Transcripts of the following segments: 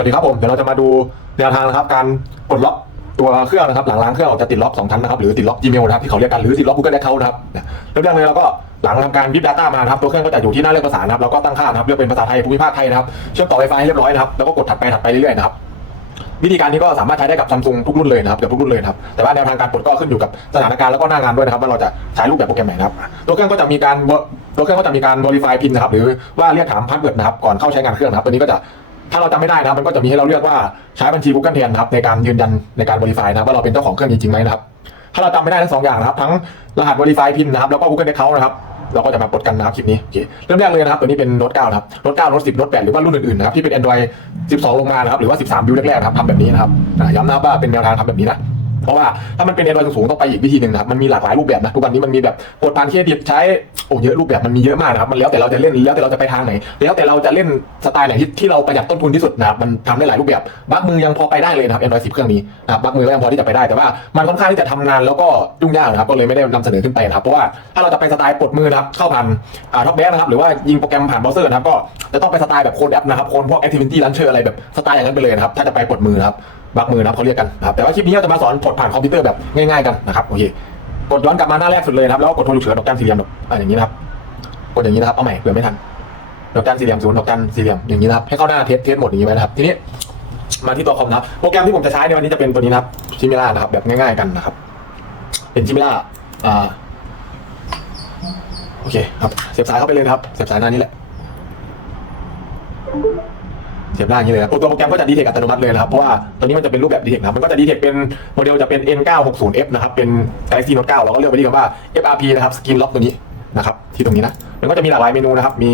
วัสดีครับผมเดี๋ยวเราจะมาดูแนวทางนะครับการปลดล็อกตัวเครื่องนะครับหลังล้างเครื่องออกจะติดล็อกสองชั้นนะครับหรือติดล็อก Gmail นะครับที่เขาเรียกกันหรือติดล็อก Google Account นะครับเริ่มแรกเลยเราก็หลังทำการบิบ Data มานะครับตัวเครื่องก็จะอยู่ที่หน้าเลือกภาษานะครับเราก็ตั้งค่านะครับเลือกเป็นภาษาไทยภูมิภาคไทยนะครับเชื่อมต่อ Wi-Fi ให้เรียบร้อยนะครับแล้วก็กดถัดไปถัดไปเรื่อยๆนะครับวิธีการนี้ก็สามารถใช้ได้กับซัมซุงทุกรุ่นเลยนะครับเกือบทุกรุ่นเลยครับแต่ว่าแนวทางการปลดก็ขึ้นอยู่กับสถานการณ์แล้วก็หน้างานด้วยนะครับว่าเราจะใช้รูปแบบโปรแกรมไหนนะครับตัวเครื่องก็จะมีการตัวเครื่องก็จะมีการ verify pin นะครับหรือว่าเรียกถามพาสเวิร์ดนะครับก่อนเข้าใช้งานเครื่องนะครับตัวนี้ก็จะ ถ้าเราจำไม่ได้นะครับมันก็จะมีให้เราเลือกว่าใช้บัญชี Google แทนครับในการยืนยันในการ verify นะครับว่าเราเป็นเจ้าของเครื่องจริงๆไหมนะครับถ้าเราจำไม่ได้ทั้งสองอย่างนะครับ ทั้งรหัส verify pin นะครับแล้วก็ Google Account นะครับเราก็จะมาปลดกันนะครับคลิปนี้โอเคเริ่มแรกเลยนะครับตัวนี้เป็นโน้ต9นะครับโน้ตเก้าโน้ตสิบโน้ตแปดหรือว่ารุ่นอื่นๆนะครับที่เป็น Android 12 ลงมานะครับหรือว่า 13บิวแรกๆนะครับทำแบบนี้นะครับย้ำนะครับว่าเป็นแนวทางทำแบบนี้นะ เพราะว่าถ้ามันเป็น Android สูงๆต้องไปอีกวิธีหนึ่งนะครับมันมีหลากหลายรูปแบบนะทุกวันนี้มันมีแบบกดผ่านเครดิตใช้โอ้เยอะรูปแบบมันมีเยอะมากนะครับมันแล้วแต่เราจะเล่นแล้วแต่เราจะไปทางไหน แล้วแต่เราจะเล่นสไตล์ไหนที่ที่เราประหยัดต้นทุนที่สุดนะครับมันทำได้หลายรูปแบบบั๊กมือยังพอไปได้เลยนะครับ Android 10 เครื่องนี้นะครับบักมือก็ยังพอที่จะไปได้แต่ว่ามันค่อนข้างที่จะทำงานแล้วก็ยุ่งยากนะครับก็เลยไม่ได้นำเสนอขึ้นไปนะครับเพราะว่าถ้าเราจะไปสไตล์ปลดมือนะครับเข้าผ่านอ่าท็อปแบ็นะครับหรือว่ายิงโปรแกรมผ่านเบราว์เซอร์นะครับก็จะต้องไปสไตล์แบบโค้ดแอปนะครับโค้ดพวก Activity Launcher อะไรแบบสไตล์อย่างนั้นไปเลยนะครับถ้าจะไปปลดมือนะครับ บักมือนะครับเขาเรียกกันนะครับแต่ว่าคลิปนี้เราจะมาสอนกดผ่านคอมพิวเตอร์แบบง่ายๆกันนะครับโอเคกดย้อนกลับมาหน้าแรกสุดเลยนะครับแล้วก็กดโทรฉุกเฉินดอกจันสี่เหลี่ยมดอกอ่าอย่างนี้นะครับกดอย่างนี้นะครับเอาใหม่เผื่อไม่ทันดอกจันสี่เหลี่ยมศูนย์ดอกจันสี่เหลี่ยมอย่างนี้นะครับให้เข้าหน้าเทสเทสหมดอย่างนี้ไว้นะครับทีนี้มาที่ตัวคอมนะครับโปรแกรมที่ผมจะใช้ในวันนี้จะเป็นตัวนี้นะครับชิมิล่านะครับแบบง่าย ๆกันนะครับ เป็นชิมิล่าอ่าโอเคครับเสียบสายเข้าไปเลยนะครับเสียบสายหน้านี้แหละ เสียบหน้าอย่างนี้เลยนะตัวโปรแกรมก็จะดีเทคอัตโนมัติเลยนะครับเพราะว่าตัวนี้มันจะเป็นรูปแบบดีเทคนะครับมันก็จะดีเทคเป็นโมเดลจะเป็น N960F นะครับเป็น Galaxy Note 9เราก็เลือกไปที่คำว่า FRP นะครับสกินล็อกตัวนี้นะครับที่ตรงนี้นะมันก็จะมีหลากหลายเมนูนะครับมี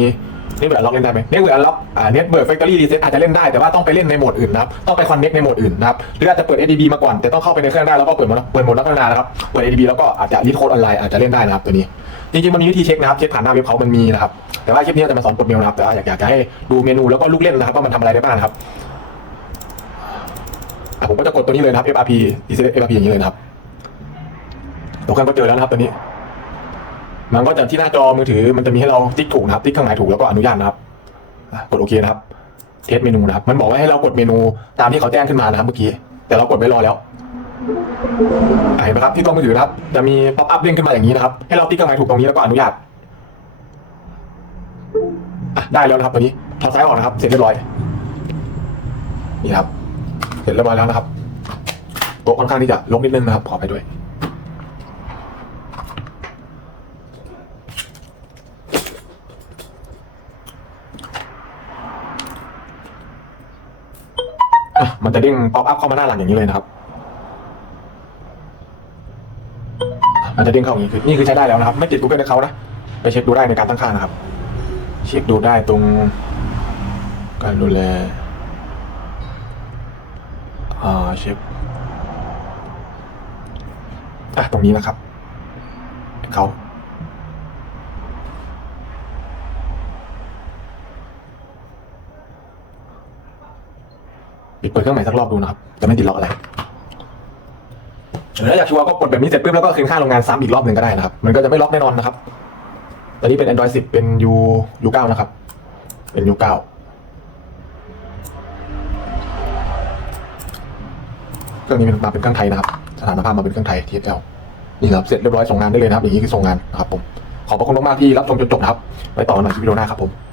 เนี่เบิร์ดล็อกเล่นได้ไหมเนี่เบิร์ดล็อกอ่าเน็ตเบิร์ดแฟคทอรี่รีเซ็ตอาจจะเล่นได้แต่ว่าต้องไปเล่นในโหมดอื่นนะครับต้องไปคอนเน็กในโหมดอื่นนะครับหรืออาจจะเปิด ADB มาก่อนแต่ต้องเข้าไปในเครื่องได้แล้วก็เปิดโหมดเปิดโหมดนักพัฒนานะครับเปิด ADB แล้วก็อาจจะรีดโค้ดออนไลน์อาจจะเล่นได้นะครับตัวนี้จริงๆมันมีวิธีเช็คนะครับเช็คผ่านหน้าเว็บเขามันมีนะครับแต่ว่าคลิปนี้จะมาสอนกดเมลนะครับแต่ว่าอยากอยากจะให้ดูเมนูแล้วก็ลูกเล่นนะครับว่ามันทำอะไรได้บ้างนะครับผมก็จะกดตัวนี้เลยนะครับ FRP FRP อย่างนี้เลยนะครับตัวเครื่องก็เจอแล้วนะครับตัวนี้ มันก็จะที่หน้าจอมือถือมันจะมีให้เราติ๊กถูกนะครับติ๊กข้างไหนถูกแล้วก็อนุญาตนะครับกดโอเคนะครับ เทสเมนูนะครับ มันบอกว่าให้เรากดเมนูตามที่เขาแจ้งขึ้นมานะครับเมื่อกี้ แต่เรากดไว้รอแล้วเห็นไหมครับที่ตัวมือถือนะครับ จะมีป๊อปอัพเด้งขึ้นมาอย่างนี้นะครับ ให้เราติ๊กข้างไหนถูกตรงนี้แล้วก็อนุญาตอะได้แล้วนะครับตัวนี้ถอดสายออกนะครับ เสร็จเรียบร้อย นี่ครับ เสร็จเรียบร้อยแล้วนะครับโต๊ะค่อนข้างที่จะลกนิดนึงนะครับ ขอไปด้วย อะมันจะเด้งป๊อปอัพเข้ามาหน้าหลังอย่างนี้เลยนะครับมันจะเด้งเข้าอย่างนี้คือนี่คือใช้ได้แล้วนะครับ ไม่ติด Google เขานะ ไปเช็คดูได้ในการตั้งค่านะครับ เช็คดูได้ตรง การดูแลอ่าเช็คอะตรงนี้นะครับเขาิดเปิดเครื่องใหม่สักรอบดูนะครับจะไม่ติดล็อกอะไรหรือถ้าอยากชัวร์ก็กดแบบนี้เสร็จปุ๊บแล้วก็คืนค่าโรงงานซ้ำอีกรอบหนึ่งก็ได้นะครับ มันก็จะไม่ล็อกแน่นอนนะครับตอนนี้เป็น Android 10 เป็น U U9 นะครับ เป็น U9 เครื่องนี้เป็นมาเป็นเครื่องไทยนะครับ สถานภาพมาเป็นเครื่องไทย TFL นี่ครับ เสร็จเรียบร้อยส่งงานได้เลยนะครับ อย่างนี้คือส่งงานนะครับผม ขอบพระคุณมากๆที่รับชมจนจบนะครับไว้ต่อกันใหม่ที่วิดีโอหน้าครับผม